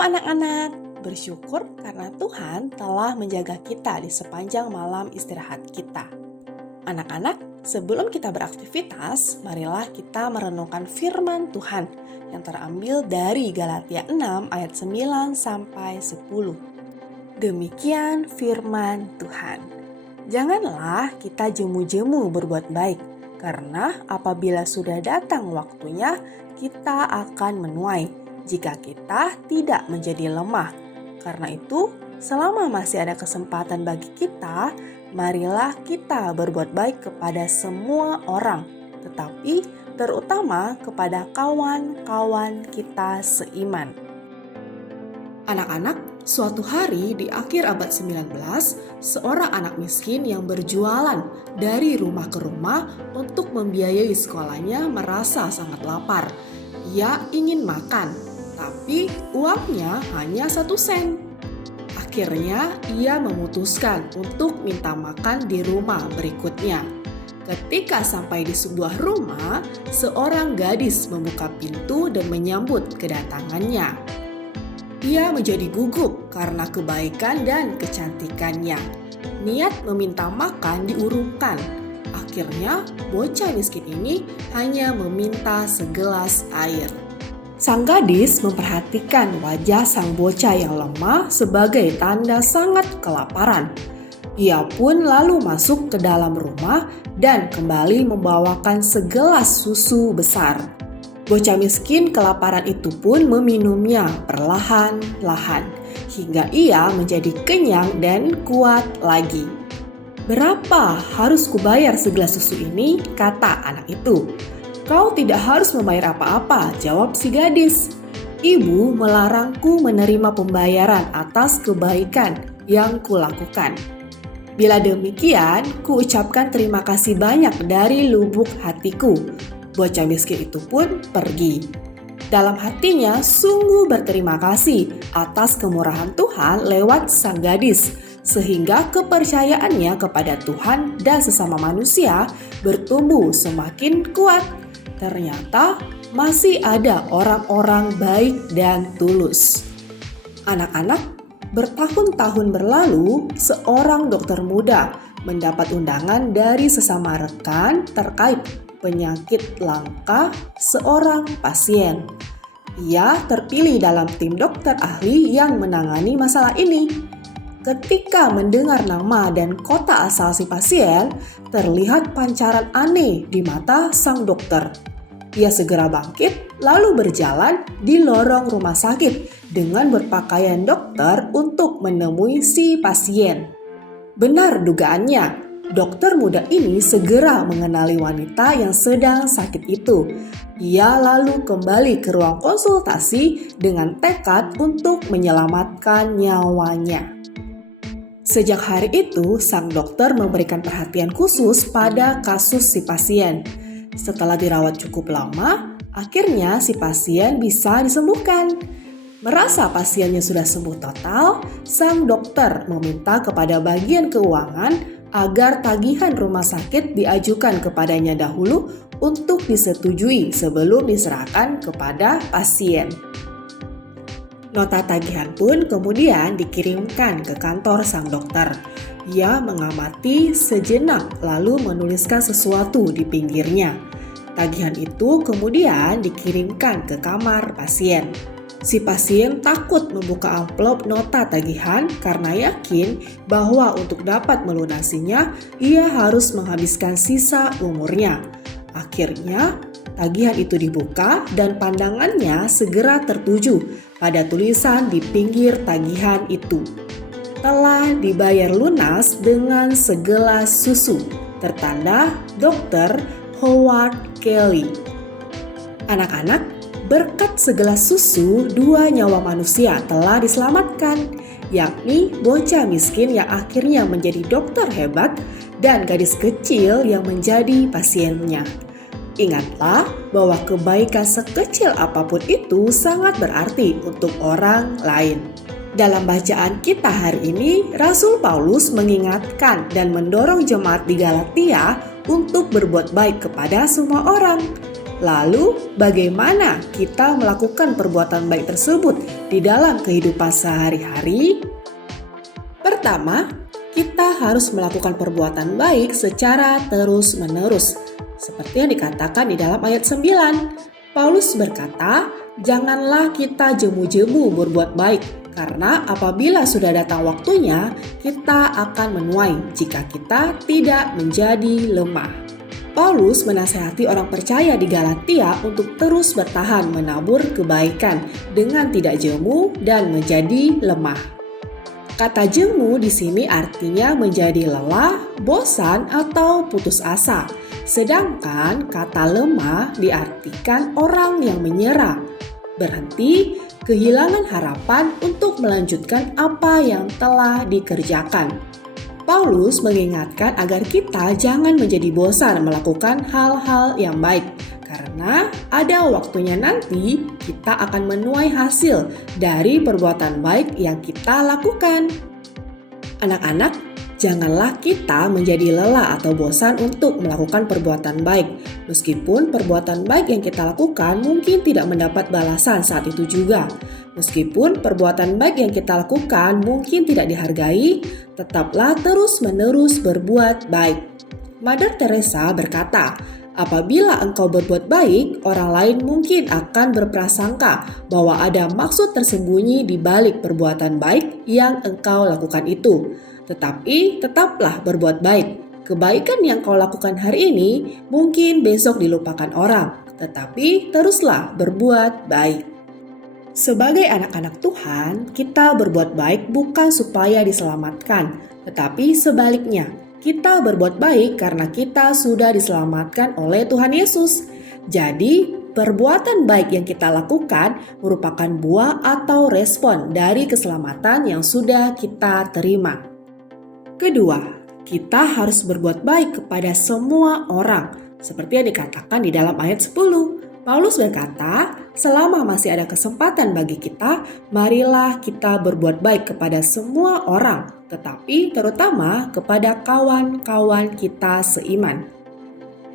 Shalom anak-anak, bersyukur karena Tuhan telah menjaga kita di sepanjang malam istirahat kita. Anak-anak, sebelum kita beraktivitas, marilah kita merenungkan firman Tuhan yang terambil dari Galatia 6 ayat 9 sampai 10. Demikian firman Tuhan. Janganlah kita jemu-jemu berbuat baik, karena apabila sudah datang waktunya, kita akan menuai jika kita tidak menjadi lemah. Karena itu, selama masih ada kesempatan bagi kita, marilah kita berbuat baik kepada semua orang, tetapi terutama kepada kawan-kawan kita seiman. Anak-anak, suatu hari di akhir abad 19, seorang anak miskin yang berjualan dari rumah ke rumah untuk membiayai sekolahnya merasa sangat lapar. Ia ingin makan, tapi uangnya hanya 1 sen. Akhirnya ia memutuskan untuk minta makan di rumah berikutnya. Ketika sampai di sebuah rumah, seorang gadis membuka pintu dan menyambut kedatangannya. Ia menjadi gugup karena kebaikan dan kecantikannya. Niat meminta makan diurungkan. Akhirnya bocah miskin ini hanya meminta segelas air. Sang gadis memperhatikan wajah sang bocah yang lemah sebagai tanda sangat kelaparan. Ia pun lalu masuk ke dalam rumah dan kembali membawakan segelas susu besar. Bocah miskin kelaparan itu pun meminumnya perlahan-lahan hingga ia menjadi kenyang dan kuat lagi. "Berapa harus kubayar segelas susu ini?" kata anak itu. "Kau tidak harus membayar apa-apa," jawab si gadis. "Ibu melarangku menerima pembayaran atas kebaikan yang kulakukan. Bila demikian, kuucapkan terima kasih banyak dari lubuk hatiku." Bocah miskin itu pun pergi. Dalam hatinya sungguh berterima kasih atas kemurahan Tuhan lewat sang gadis, sehingga kepercayaannya kepada Tuhan dan sesama manusia bertumbuh semakin kuat. Ternyata masih ada orang-orang baik dan tulus. Anak-anak, bertahun-tahun berlalu, seorang dokter muda mendapat undangan dari sesama rekan terkait penyakit langka seorang pasien. Ia terpilih dalam tim dokter ahli yang menangani masalah ini. Ketika mendengar nama dan kota asal si pasien, terlihat pancaran aneh di mata sang dokter. Ia segera bangkit lalu berjalan di lorong rumah sakit dengan berpakaian dokter untuk menemui si pasien. Benar dugaannya, dokter muda ini segera mengenali wanita yang sedang sakit itu. Ia lalu kembali ke ruang konsultasi dengan tekad untuk menyelamatkan nyawanya. Sejak hari itu, sang dokter memberikan perhatian khusus pada kasus si pasien. Setelah dirawat cukup lama, akhirnya si pasien bisa disembuhkan. Merasa pasiennya sudah sembuh total, sang dokter meminta kepada bagian keuangan agar tagihan rumah sakit diajukan kepadanya dahulu untuk disetujui sebelum diserahkan kepada pasien. Nota tagihan pun kemudian dikirimkan ke kantor sang dokter. Ia mengamati sejenak lalu menuliskan sesuatu di pinggirnya. Tagihan itu kemudian dikirimkan ke kamar pasien. Si pasien takut membuka amplop nota tagihan karena yakin bahwa untuk dapat melunasinya, ia harus menghabiskan sisa umurnya. Akhirnya, tagihan itu dibuka dan pandangannya segera tertuju pada tulisan di pinggir tagihan itu. Telah dibayar lunas dengan segelas susu, tertanda Dr. Howard Kelly. Anak-anak, berkat segelas susu, 2 nyawa manusia telah diselamatkan, yakni bocah miskin yang akhirnya menjadi dokter hebat dan gadis kecil yang menjadi pasiennya. Ingatlah bahwa kebaikan sekecil apapun itu sangat berarti untuk orang lain. Dalam bacaan kita hari ini, Rasul Paulus mengingatkan dan mendorong jemaat di Galatia untuk berbuat baik kepada semua orang. Lalu, bagaimana kita melakukan perbuatan baik tersebut di dalam kehidupan sehari-hari? Pertama, kita harus melakukan perbuatan baik secara terus-menerus. Seperti yang dikatakan di dalam ayat 9. Paulus berkata, "Janganlah kita jemu-jemu berbuat baik, karena apabila sudah datang waktunya, kita akan menuai jika kita tidak menjadi lemah." Paulus menasihati orang percaya di Galatia untuk terus bertahan menabur kebaikan dengan tidak jemu dan menjadi lemah. Kata jemu di sini artinya menjadi lelah, bosan, atau putus asa. Sedangkan kata lemah diartikan orang yang menyerah, berhenti, kehilangan harapan untuk melanjutkan apa yang telah dikerjakan. Paulus mengingatkan agar kita jangan menjadi bosan melakukan hal-hal yang baik, karena ada waktunya nanti kita akan menuai hasil dari perbuatan baik yang kita lakukan. Anak-anak, janganlah kita menjadi lelah atau bosan untuk melakukan perbuatan baik, meskipun perbuatan baik yang kita lakukan mungkin tidak mendapat balasan saat itu juga. Meskipun perbuatan baik yang kita lakukan mungkin tidak dihargai, tetaplah terus-menerus berbuat baik. Mother Teresa berkata, "Apabila engkau berbuat baik, orang lain mungkin akan berprasangka bahwa ada maksud tersembunyi di balik perbuatan baik yang engkau lakukan itu. Tetapi tetaplah berbuat baik. Kebaikan yang kau lakukan hari ini mungkin besok dilupakan orang, tetapi teruslah berbuat baik." Sebagai anak-anak Tuhan, kita berbuat baik bukan supaya diselamatkan, tetapi sebaliknya, kita berbuat baik karena kita sudah diselamatkan oleh Tuhan Yesus. Jadi, perbuatan baik yang kita lakukan merupakan buah atau respon dari keselamatan yang sudah kita terima. Kedua, kita harus berbuat baik kepada semua orang, seperti yang dikatakan di dalam ayat 10. Paulus berkata, selama masih ada kesempatan bagi kita, marilah kita berbuat baik kepada semua orang, tetapi terutama kepada kawan-kawan kita seiman.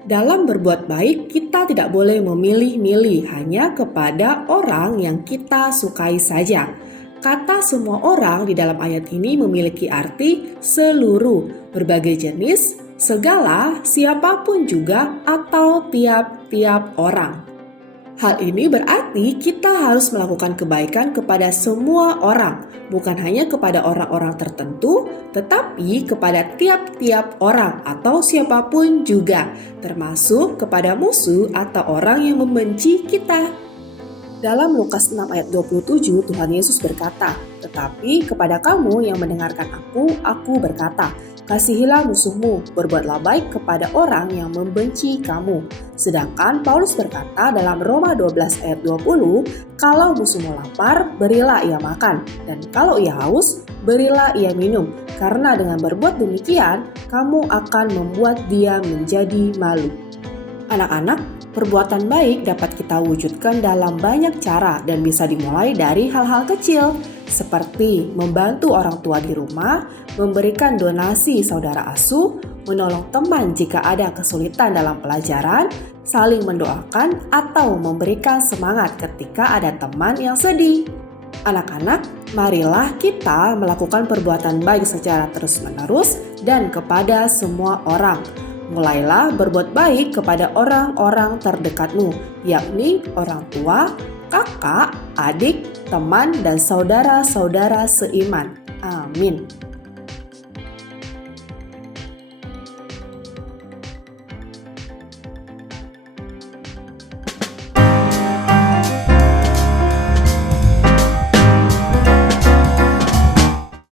Dalam berbuat baik, kita tidak boleh memilih-milih hanya kepada orang yang kita sukai saja. Kata semua orang di dalam ayat ini memiliki arti seluruh, berbagai jenis, segala, siapapun juga, atau tiap-tiap orang. Hal ini berarti kita harus melakukan kebaikan kepada semua orang, bukan hanya kepada orang-orang tertentu, tetapi kepada tiap-tiap orang atau siapapun juga, termasuk kepada musuh atau orang yang membenci kita. Dalam Lukas 6 ayat 27, Tuhan Yesus berkata, "Tetapi kepada kamu yang mendengarkan aku berkata, kasihilah musuhmu, berbuatlah baik kepada orang yang membenci kamu." Sedangkan Paulus berkata dalam Roma 12 ayat 20, "Kalau musuhmu lapar, berilah ia makan, dan kalau ia haus, berilah ia minum, karena dengan berbuat demikian, kamu akan membuat dia menjadi malu." Anak-anak, perbuatan baik dapat kita wujudkan dalam banyak cara dan bisa dimulai dari hal-hal kecil, seperti membantu orang tua di rumah, memberikan donasi saudara asuh, menolong teman jika ada kesulitan dalam pelajaran, saling mendoakan, atau memberikan semangat ketika ada teman yang sedih. Anak-anak, marilah kita melakukan perbuatan baik secara terus-menerus dan kepada semua orang. Mulailah berbuat baik kepada orang-orang terdekatmu, yakni orang tua, kakak, adik, teman, dan saudara-saudara seiman. Amin.